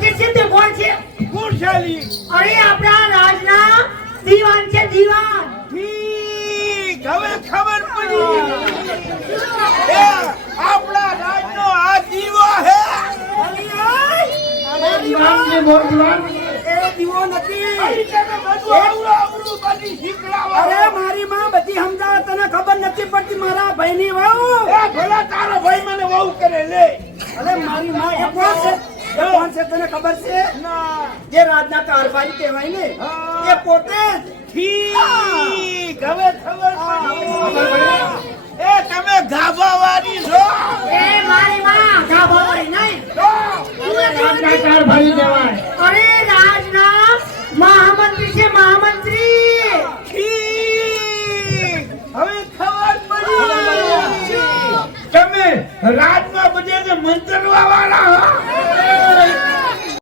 પૂછે છે તે કોણ છે? ગુણશાલી. અરે આપણા રાજના દીવાન છે દીવાન. ઠીક, હવે ખબર પડી. એ આપણા રાજનો આ દીવો હે. દીવાન બોલ દીવાન. એ દીવો નથી. અરે તમે બધું આવડું બધી શીખડાવો. અરે મારી માં બધી સમજાવે તને ખબર નથી પડતી મારા ભાઈની વહુ. એ ભલા તારો ભાઈ મને બહુ કરે લે. અરે મારી માં એ કોણ છે? એ કોણ છે તને ખબર છે? ના. જે રાજના કારભારી કહેવાય ને હા. એ પોતે જ. ઠીક, હવે ખબર પડી. એ તમે ગાભાવાળી છો. એ મારી માં ગાભા વાળી નહીં. તો રાજના કારભારી કહેવાય. અરે